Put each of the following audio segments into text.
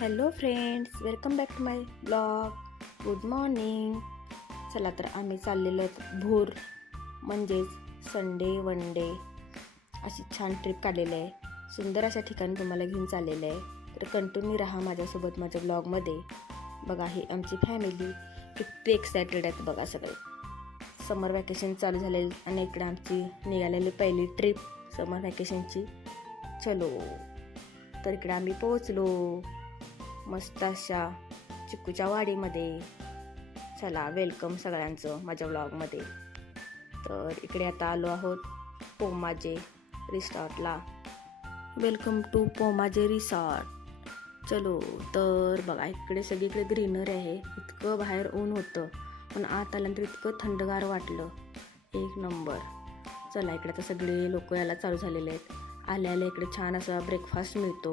Hello friends welcome back to my blog good morning चला तर आम्ही चाललेलो आहेत भूर म्हणजेच संडे वन डे अशी छान ट्रिप काढलेली आहे. सुंदर अशा ठिकाणी तुम्हाला घेऊन चाललेलं आहे. तर कंटिन्यू राहा माझ्यासोबत माझ्या ब्लॉगमध्ये बघा ही आमची फॅमिली किती एक्सायटेड आहेत बघा सगळे. समर व्हॅकेशन चालू झालेलं आणि इकडे आमची निघालेली पहिली ट्रिप समर व्हॅकेशनची चलो. तर इकडे आम्ही पोहोचलो. मस्त अशा चिकूच्या वाडीमध्ये. चला वेलकम सगळ्यांचं माझ्या व्लॉगमध्ये तर इकडे आता आलो आहोत पोमाजे रिसॉर्टला वेलकम टू पोमाजे रिसॉर्ट चलो तर बघा इकडे सगळीकडे ग्रीनरी आहे. इतकं बाहेर ऊन होतं पण आत आल्यानंतर इतकं थंडगार वाटलं. एक नंबर चला इकडे आता सगळे लोक यायला चालू झालेले आहेत. आल्या आल्या इकडे छान असा ब्रेकफास्ट मिळतो.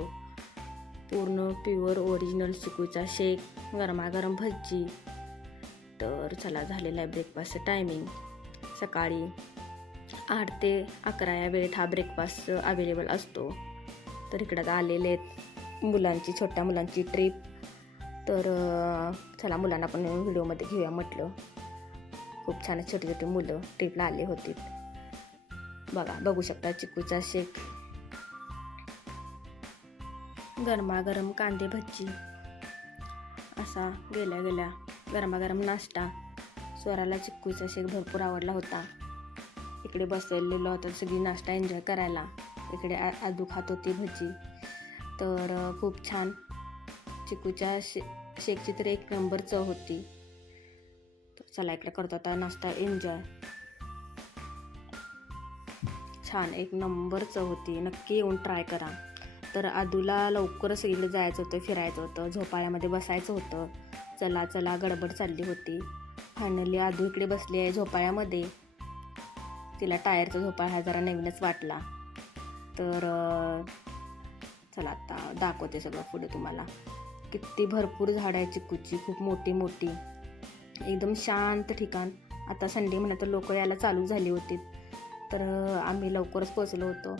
पूर्ण प्युअर ओरिजिनल चिकूचा शेक गरमागरम भजी तर चला झालेला आहे ब्रेकफास्टचं टायमिंग सकाळी आठ ते अकरा या वेळेत हा ब्रेकफास्ट अवेलेबल असतो. तर इकडं आलेले आहेत मुलांची छोट्या मुलांची ट्रिप तर चला मुलांना पण व्हिडिओमध्ये घेऊया म्हटलं. खूप छान छोटी छोटी मुलं ट्रिपला आली होती. बघा बघू शकता चिकूचा शेक गरमागरम कांदे भजी असा गेल्या गेल्या गरमागरम नाश्ता स्वराला चिक्कूचा शेक भरपूर आवडला होता. इकडे बसलेलो होता सगळी नाश्ता एन्जॉय करायला. इकडे आ आदू खात होती भजी तर खूप छान चिकूच्या शे शेकची तर एक नंबर चव होती. तर चला इकडे करतो आता नाश्ता एन्जॉय छान एक नंबर चव होती. नक्की येऊन ट्राय करा. तर आदूला लवकरच इकडे जायचं होतं फिरायचं होतं झोपाळ्यामध्ये बसायचं होतं. चला चला गडबड चालली होती. फायनली आदू इकडे बसली आहे झोपाळ्यामध्ये. तिला टायरचा झोपाळा हा जरा नवीनच वाटला. तर चला आता दाखवते सगळं पुढे तुम्हाला. किती भरपूर झाडं आहे चिकूची खूप मोठी मोठी. एकदम शांत ठिकाण. आता संडे म्हणा तर लोक यायला चालू झाली होती. तर आम्ही लवकरच पोचलो होतो.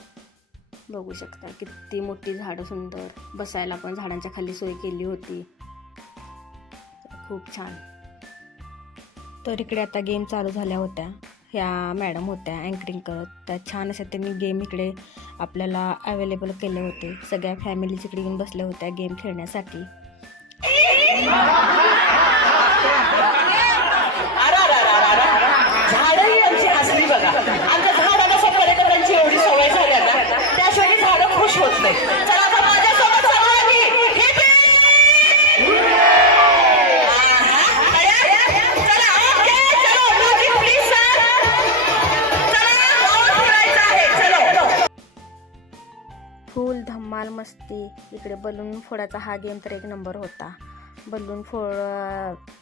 बघू शकता किती मोठी झाडं सुंदर. बसायला पण झाडांच्या खाली सोय केली होती. खूप छान. तर इकडे आता गेम चालू झाल्या होत्या. ह्या मॅडम होत्या अँकरिंग करत. त्या छान अशा त्यांनी गेम इकडे आपल्याला अवेलेबल केले होते. सगळ्या फॅमिलीज इकडे येऊन बसल्या होत्या गेम खेळण्यासाठी. असती इकडे बलून फोडायचा हा गेम तर एक नंबर होता. बलून फोड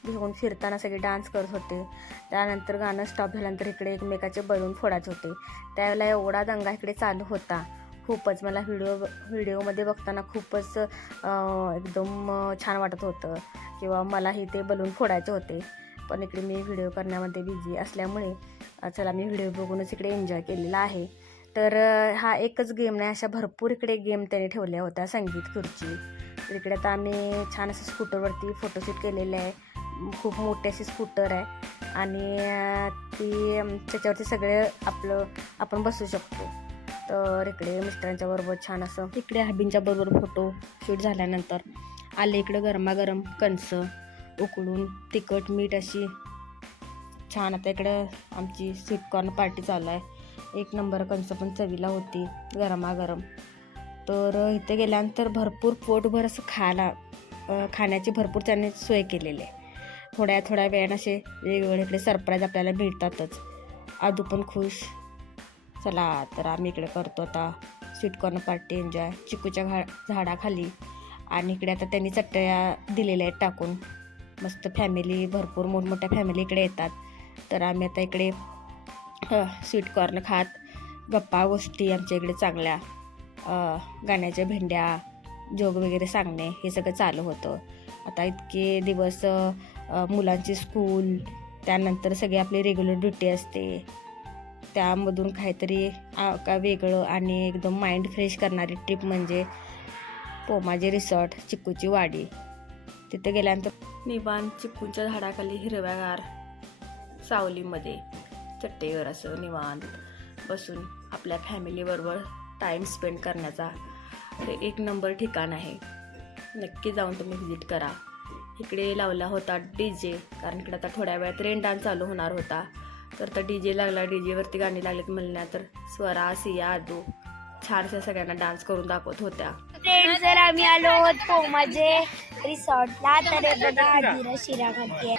घेऊन फिरताना सगळे डान्स करत होते. त्यानंतर गाणं स्टॉप झाल्यानंतर इकडे एकमेकाचे बलून फोडायचे होते. त्यावेळेला एवढा दंगा इकडे चालू होता. खूपच मला व्हिडिओ व्हिडिओमध्ये बघताना खूपच एकदम छान वाटत होतं. किंवा मलाही ते बलून फोडायचे होते. पण इकडे मी व्हिडिओ करण्यामध्ये बिझी असल्यामुळे चला मी व्हिडिओ बघूनच इकडे एन्जॉय केलेला आहे. तर हा एकच गेम नाही अशा भरपूर इकडे गेम त्याने ठेवल्या होत्या संगीत खुर्ची. तर इकडे आता आम्ही छान असं स्कूटरवरती फोटोशूट केलेले आहे. खूप मोठी अशी स्कूटर आहे. आणि ती त्याच्यावरती सगळे आपलं आपण बसू शकतो. तर इकडे मिस्टरांच्या बरोबर छान असं इकडे हबींच्या बरोबर फोटो शूट झाल्यानंतर आले इकडं गरमागरम कणस उकळून तिखट मीठ अशी. छान आता इकडं आमची स्वीट कॉर्न पार्टी चालू आहे. एक नंबर कंस पण चवीला होती गरमागरम. तर इथे गेल्यानंतर भरपूर पोटभर असं खायला खाण्याची भरपूर त्याने सोय केलेली आहे. थोड्या थोड्या वेळानं असे वेगवेगळे इकडे सरप्राईज आपल्याला मिळतातच आदू पण खुश. चला तर आम्ही इकडे करतो आता स्वीटकॉर्न पार्टी एन्जॉय चिकूच्या घा झाडाखाली. आणि इकडे आता त्यांनी चटया दिलेल्या आहेत टाकून. मस्त फॅमिली भरपूर मोठमोठ्या फॅमिली इकडे येतात. तर आम्ही आता इकडे स्वीट कॉर्न खात. गप्पा गोष्टी आमच्या इकडे चांगल्या. गाण्याच्या भेंड्या जोग वगैरे सांगणे हे सगळं चालू होतं. आता इतके दिवस मुलांची स्कूल त्यानंतर सगळी आपली रेग्युलर ड्युटी असते. त्यामधून काहीतरी का वेगळं आणि एकदम माइंड फ्रेश करणारी ट्रिप म्हणजे पोमाजी रिसॉर्ट चिक्कूची वाडी. तिथे गेल्यानंतर निवान चिक्कूच्या झाडाखाली हिरव्यागार सावलीमध्ये. चट्टेवर असं निवांत बसून आपल्या फॅमिलीबरोबर टाईम स्पेंड करण्याचा एक नंबर ठिकाण आहे. नक्की जाऊन तुम्ही व्हिजिट करा. इकडे लावला होता डी जे कारण इकडे आता थोड्या वेळात रेन डान्स चालू होणार होता. तर तर डी जे लागला डी जेवरती गाणी लागलेत म्हणल्या तर स्वरा सिया आदू छानशा सगळ्यांना डान्स करून दाखवत होत्या. जर आम्ही आलो होतो पोमाजे रिसॉर्टला तर बघा शिरा खाते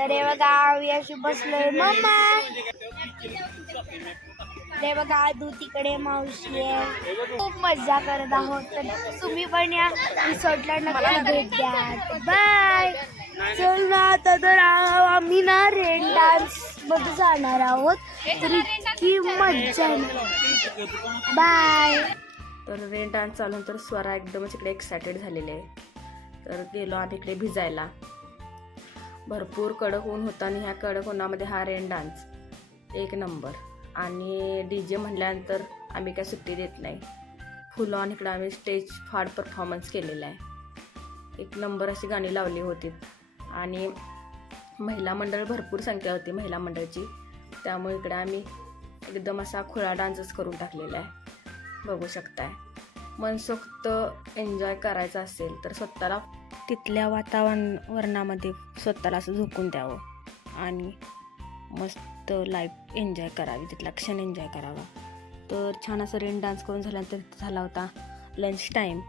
तर हे बघा आम्ही अशी बसलोय. मम्मा! ते बघा आदू तिकडे मावशी आहे. खूप मजा करत आहोत. तर तुम्ही पण या. रिसॉर्टला नक्की भेट द्या. बाय! चल ना आता तर आम्ही ना रेन डान्समध्ये जाणार आहोत. तर इतकी मज्जा बाय! तर रेन डान्स चालून तर स्वरा एकदमच इकडे एक्सायटेड झालेले आहे. तर गेलो आम्ही इकडे भिजायला. भरपूर कडक ऊन होता आणि ह्या कडक उन्हामध्ये हा रेन डान्स. एक नंबर. आणि डी जे म्हटल्यानंतर आम्ही काय सुट्टी देत नाही. फुल ऑन इकडं आम्ही स्टेज फार परफॉर्मन्स केलेला आहे. एक नंबर अशी गाणी लावली होती. आणि महिला मंडळ भरपूर संख्या होती महिला मंडळची. त्यामुळे इकडे आम्ही एकदम असा खुळा डान्सच करून टाकलेला आहे. बघू शकताय. मनसोक्त एन्जॉय करायचं असेल तर स्वतःला तिथल्या वातावरण वरणामध्ये स्वतःला असं झोकून द्यावं. आणि मस्त लाईफ एन्जॉय करावी तिथला क्षण एन्जॉय करावा. तर छान असं रेन डान्स करून झाल्यानंतर झाला होता लंच टाईम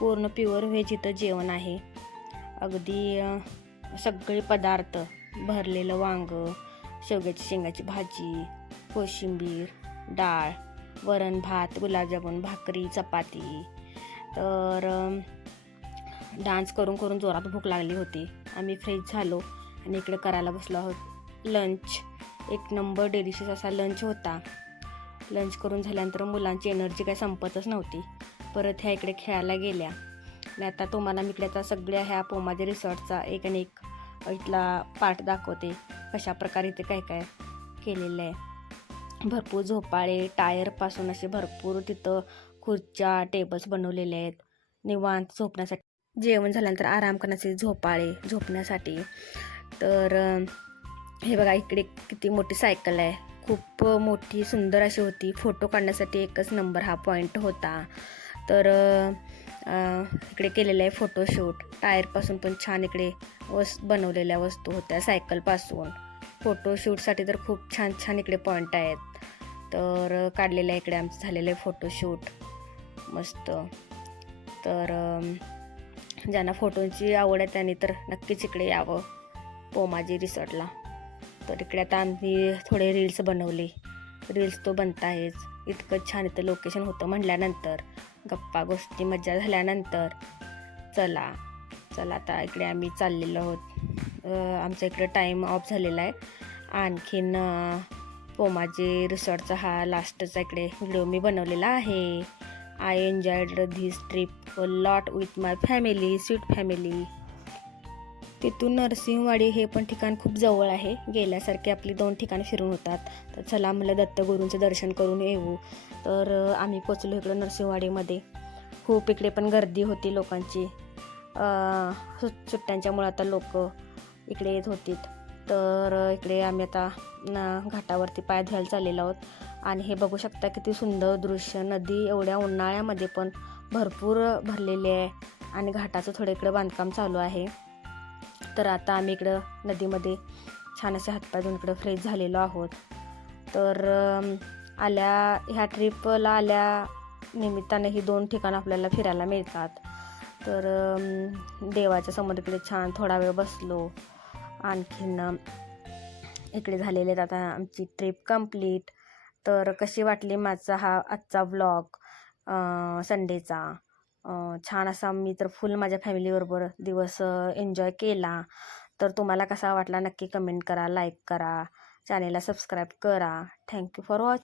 पूर्ण प्युअर व्हेज इथं जेवण आहे. अगदी सगळे पदार्थ भरलेलं वांगं शेवग्याची शेंगाची भाजी कोशिंबीर डाळ वरण भात गुलाबजामुन भाकरी चपाती. तर डान्स करून करून जोरात भूक लागली होती. आम्ही फ्रेश झालो आणि इकडे करायला बसलो आहोत. लंच. एक नंबर डेलिशियस असा लंच होता. लंच करून झाल्यानंतर मुलांची एनर्जी काही संपतच नव्हती. परत ह्या इकडे खेळायला गेल्या. आणि आता तुम्हाला मी इकडे आता सगळ्या ह्या पोमाजे रिसॉर्टचा एक आणि एक इथला पार्ट दाखवते. कशा प्रकारे इथे काय काय केलेलं आहे. भरपूर झोपाळे टायरपासून असे भरपूर तिथं खुर्च्या टेबल्स बनवलेले आहेत. निवांत झोपण्यासाठी जेवण झाल्यानंतर आराम करण्यासाठी झोपाळे झोपण्यासाठी. तर हे बघा इकडे किती मोठी सायकल आहे. खूप मोठी सुंदर अशी होती. फोटो काढण्यासाठी एकच नंबर हा पॉईंट होता. तर इकडे केलेलं आहे फोटोशूट टायरपासून पण छान इकडे वस बनवलेल्या वस्तू होत्या सायकलपासून फोटोशूटसाठी तर खूप छान छान इकडे पॉईंट आहेत. तर काढलेलं आहे इकडे आमचं झालेलं आहे फोटोशूट मस्त. तर ज्यांना फोटोंची आवड आहे त्यांनी तर नक्कीच इकडे यावं पोमाजी रिसॉर्टला. तर इकडे आता आम्ही थोडे रील्स बनवले. रील्स तो बनत आहेच. इतकं छान इथं लोकेशन होतं म्हटल्यानंतर गप्पा गोष्टी मज्जा झाल्यानंतर चला चला आता इकडे आम्ही चाललेलो आहोत. आमचा इकडे टाईम ऑफ झालेला आहे. आणखीन पोमाजी रिसॉर्टचा हा लास्टचा इकडे व्हिडिओ मी बनवलेला आहे. I enjoyed this trip lot with my family sweet family तिथून नरसिंहवाडी हे पण ठिकाण खूप जवळ आहे. गेल्यासारखे आपली दोन ठिकाणं फिरून होतात. तर चला म्हणलं दत्तगुरूंचं दर्शन करून येऊ. तर आम्ही पोचलो इकडं नरसिंहवाडीमध्ये. खूप इकडे पण गर्दी होती लोकांची. अं, सु- सुट्ट्यांच्यामुळे आता लोक इकडे येत होती तर इकडे आम्ही आता घाटावरती पाय धुवायला चाललेलो आहोत. आणि हे बघू शकता किती सुंदर दृश्य. नदी एवढ्या उन्हाळ्यामध्ये पण भरपूर भरलेली आहे आणि घाटाचं थोडं इकडं बांधकाम चालू आहे. तर आता आम्ही इकडं नदीमध्ये छान असे हातपाय धुवून इकडं फ्रेश झालेलो आहोत. तर आल्या ह्या ट्रिपला आल्या निमित्ताने ही दोन ठिकाणं आपल्याला फिरायला मिळतात. तर देवाच्या समोर इकडे छान थोडा वेळ बसलो. आणखीन इकडे झालेले आहेत आता आमची ट्रिप कंप्लीट तर कशी वाटली माझा हा आजचा व्लॉग संडेचा छान असा मी तर फुल माझ्या फॅमिलीबरोबर दिवस एन्जॉय केला. तर तुम्हाला कसा वाटला नक्की कमेंट करा लाईक करा चॅनेलला सबस्क्राईब करा. Thank you for watch